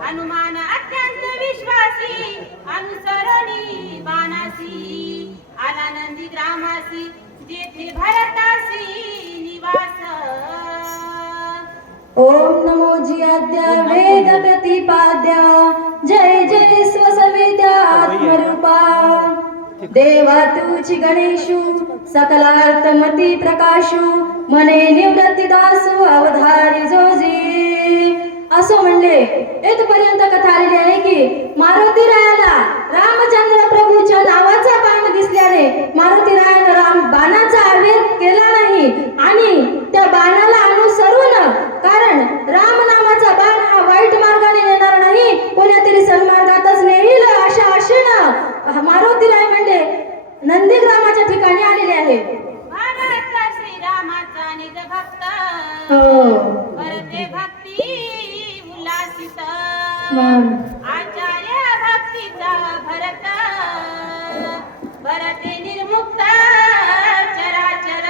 हनुमान अत्यंत विश्वासी अनुसरणी बाणासी आला नंदी ग्रामासी जेथे भरतासी निवास। ओम नमो जियाद्या वेद प्रतिपाद्या जय जय स्वसवेद्या आत्मरूपा। देवा तुझी गणेशू सकलार्थमती प्रकाशू मने निवृत्ती दासू अवधारी जोजी। असो म्हणले. इथपर्यंत कथा आलेली आहे की मारुती रायाला रामचंद्र प्रभूच्या नावाचा बाण दिसल्याने मारुती रायानं राम बाणाचा आवेग केला नाही. आणि त्या बाणाला अनुसरून कारण राम नामाचा बाण हा वाईट मार्गाने नेणार नाही कोणत्यातरी सन्मार्गातच नेईल अशा आशेनं मारुती राय म्हणले नंदीग्रामाच्या ठिकाणी आलेले आहे. श्रीरामाचा निज भक्त. हो. मग. आचार्य भक्तीचा भरत। भरते निर्मुक्त चराचर।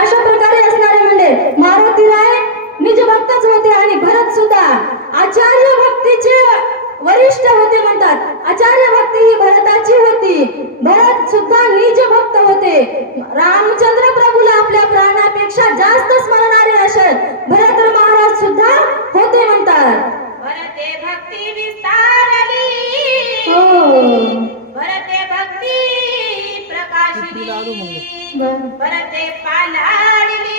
अशा प्रकारे असणारे म्हणजे मारुती राय निज भक्तच होते आणि भरत सुद्धा. आचार्य भक्तीचे वरिष्ठ होते म्हणतात. आचार्य भक्ती ही भरताची होती. भरत सुद्धा निज भक्त होते. रामचंद्र प्रभूला आपल्या प्राणापेक्षा जास्त स्मरणारे असत भरत महाराज सुद्धा होते म्हणतात. भरते भक्ती विस्तारली. हो. भरते भक्ती प्रकाशली. भरते पालाडली.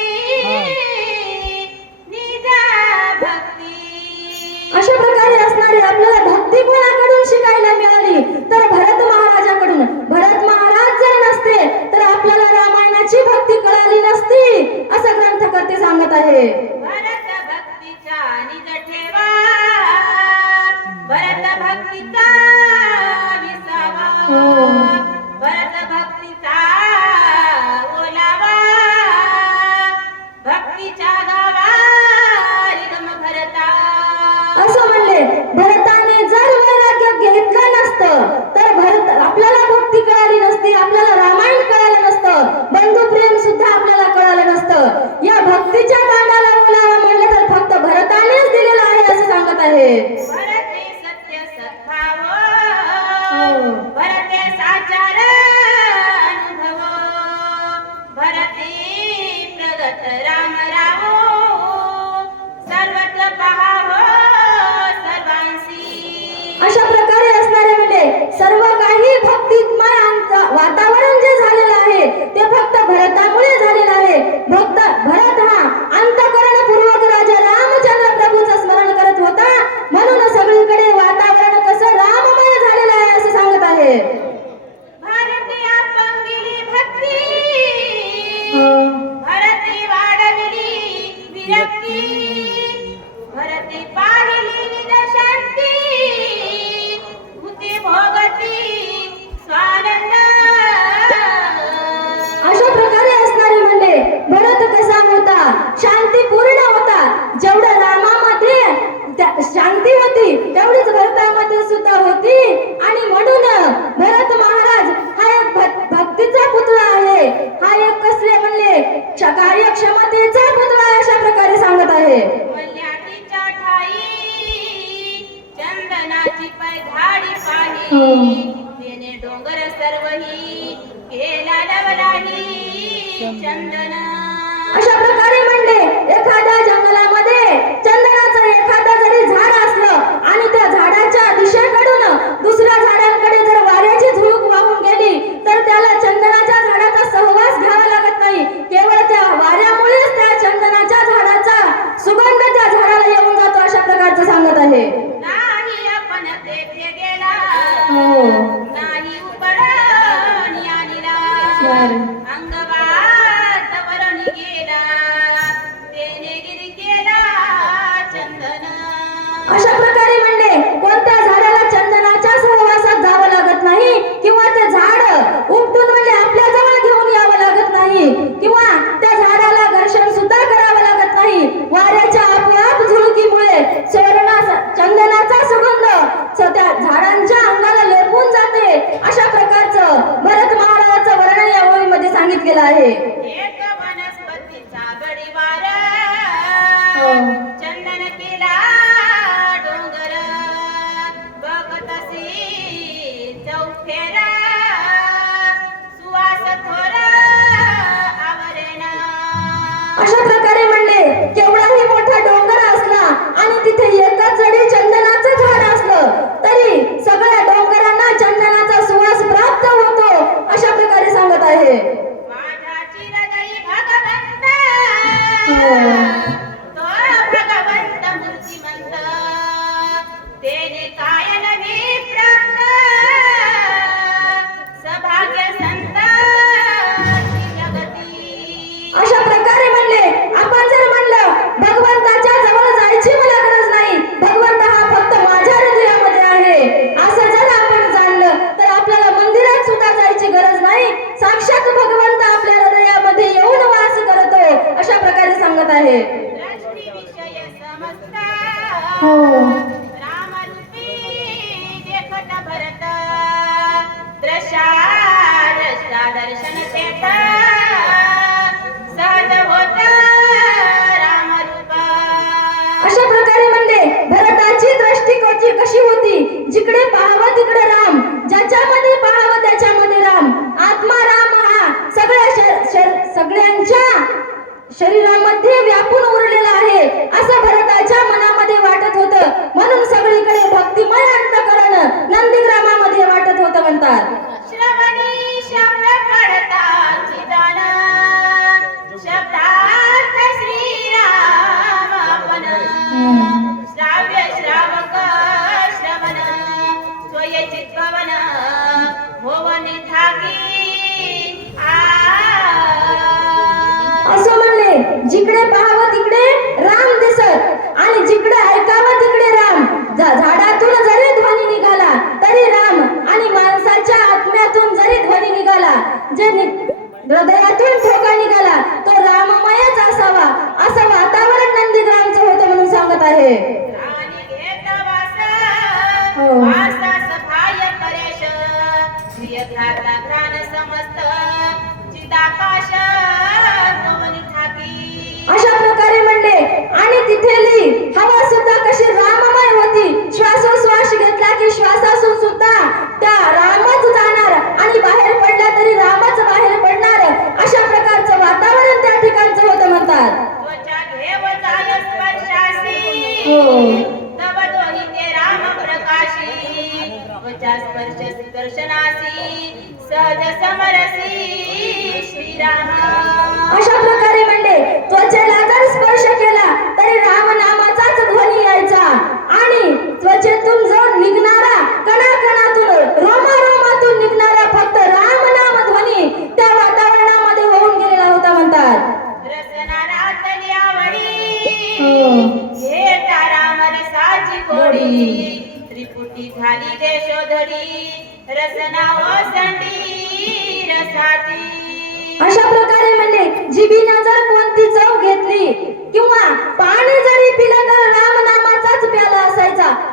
आहे भरत कसा होता? शांती पूर्ण होता. जेवढं रामामध्ये त्या- शांती होती तेवढीच भरतामध्ये सुद्धा होती. आणि म्हणून भरत महाराज हा एक भक- भक्तीचा पुतळा आहे. हा एक कसले म्हणले कार्यक्षमतेचा पुतळा अशा प्रकारे सांगत आहे. चंदनाची पैधाडी हो. पाही तेने डोंगर सर्वही केला लवलाही. आहे. हो. जिकडे पाहावं तिकडे राम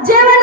姐妹。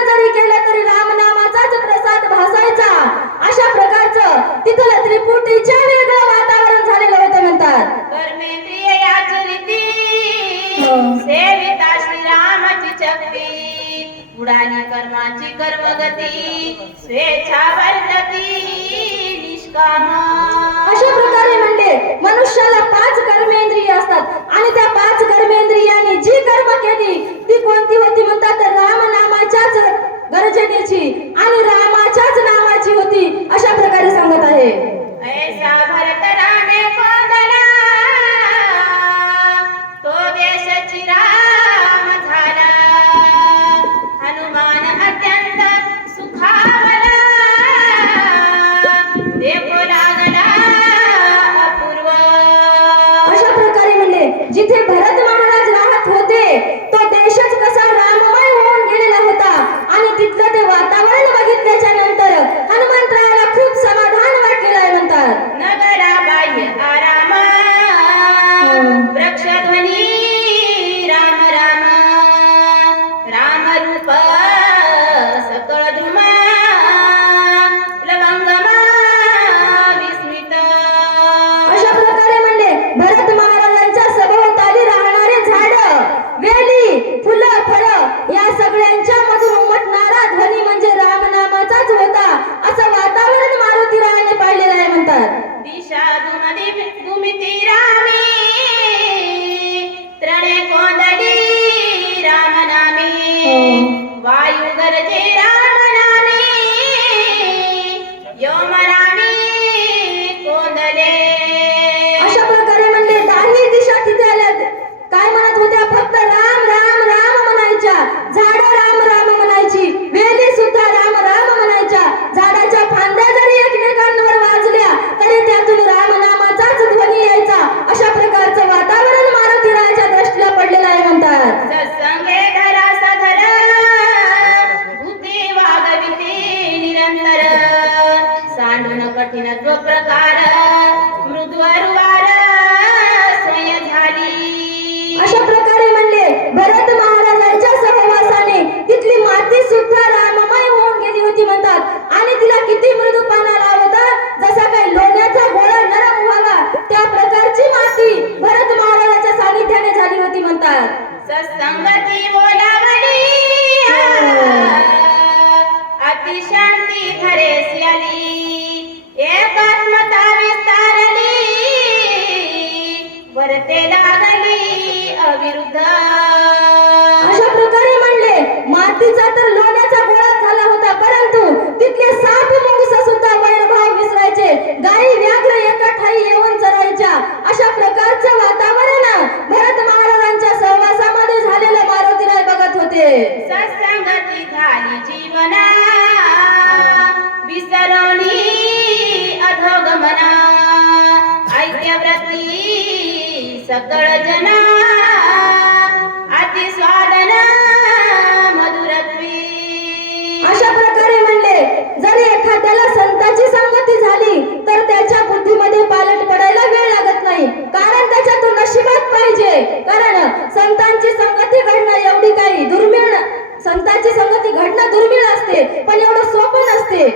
अशा प्रकारे म्हणले जरी एखाद्याला संतांची संगती झाली तर त्याच्या बुद्धीमध्ये पालट पडायला वेळ लागत नाही. कारण त्याच्यातून नशिबात पाहिजे. कारण संतांची संगती घडणं एवढी काही दुर्मिळ संतांची संगती घडणं दुर्मिळ असते पण एवढं सोपं नसते.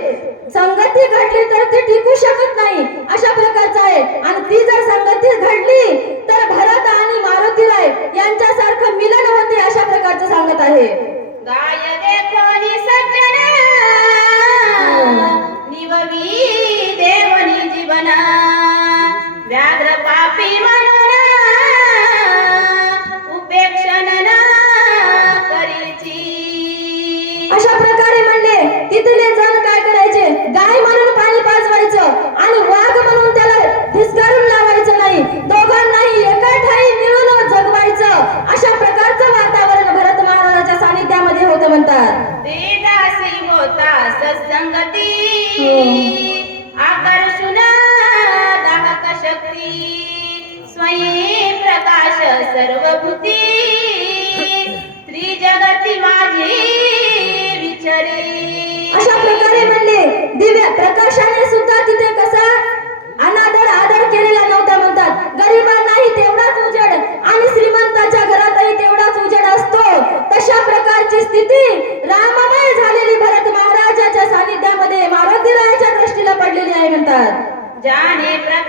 संगती घडली तर ते टिकू शकत नाही. अशा प्रकारचं आहे. आणि ती जर संगती घडली आहे. सज्जना निववी जीवना व्याघ्र पापी करीची. अशा प्रकारे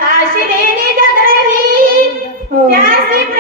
आशी देवी हो. त्यासी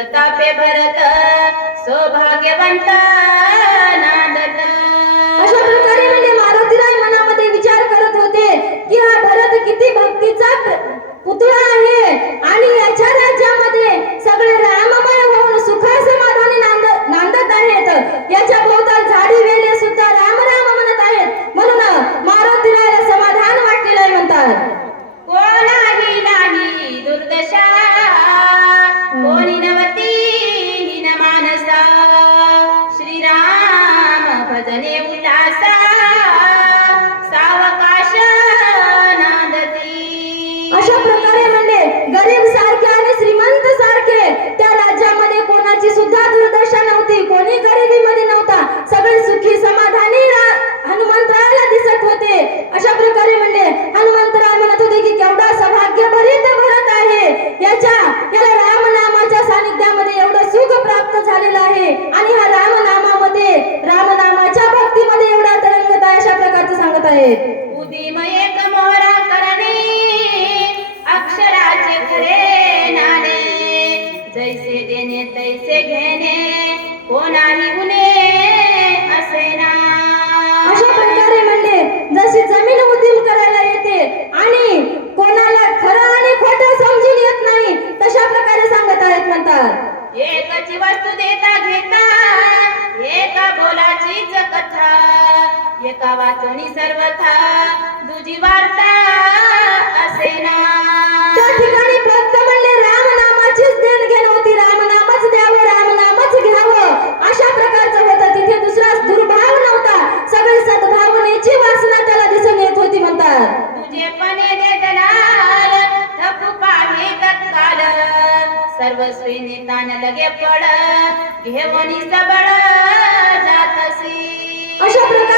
प्रतापे भरत सौभाग्यवंत नांदत अशा प्रकारे म्हणजे मारुतीराय मनामध्ये विचार करत होते की हा भरत किती भक्तीचा पुतळा आहे. आणि याच्या राज्यामध्ये सगळे प्रकारे म्हणजे गरीब सारखे आणि श्रीमंत सारखे त्या राज्यामध्ये कोणाची सुद्धा दुर्दशा नव्हती कोणी गरिबीमध्ये नव्हता. सगळे सुखी समाधानी रा- हनुमंतरायाला दिसत होते. अशा प्रकारे म्हणजे हनुमंतराय म्हणत होते की केवढा सौभाग्य भरित भरत आहे. याच्या याला रामनामाच्या सानिध्यामध्ये एवढं सुख प्राप्त झालेलं आहे. आणि हा रामनामामध्ये रामनामाच्या भक्तीमध्ये एवढा तरंगत आहे अशा प्रकारचं सांगत आहे. एका वाचणी सर्वथा. दुजी वार्ता असे ना. त्या ठिकाणी फक्त म्हणले रामनामाचीच देणघेण होती. रामनामच द्यावं रामनामच घ्यावं. अशा प्रकारचं होतं. तिथे दुसरा दुर्भाव नव्हता. सगळी सद्भावनेची वासना त्याला दिसून येत होती म्हणतात. तुझे पणे दे दलाल थपू पाहे तत्काल. सर्वस्वी नितान लगे पड घेवनी सबळ जातसी. अशा प्रकारे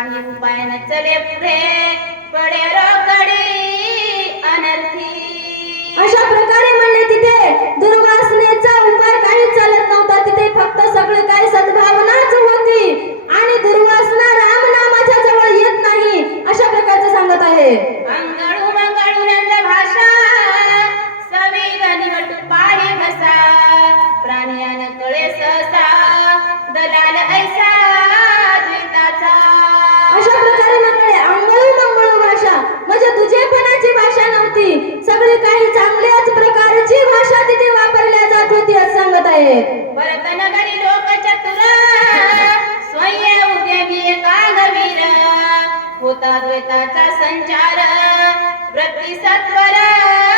काही उपाय न चले पुढे. पडे रोकडी अनर्थी. अशा प्रकारे म्हणले तिथे दुर्वासनेचा उपाय काही चालत नव्हता. तिथे फक्त सगळं काही सद्भावनाच होती. आणि दुर्वासना रामनामाच्या जवळ येत नाही अशा प्रकारचं सांगत आहे. संचार वृत्ती सत्वर.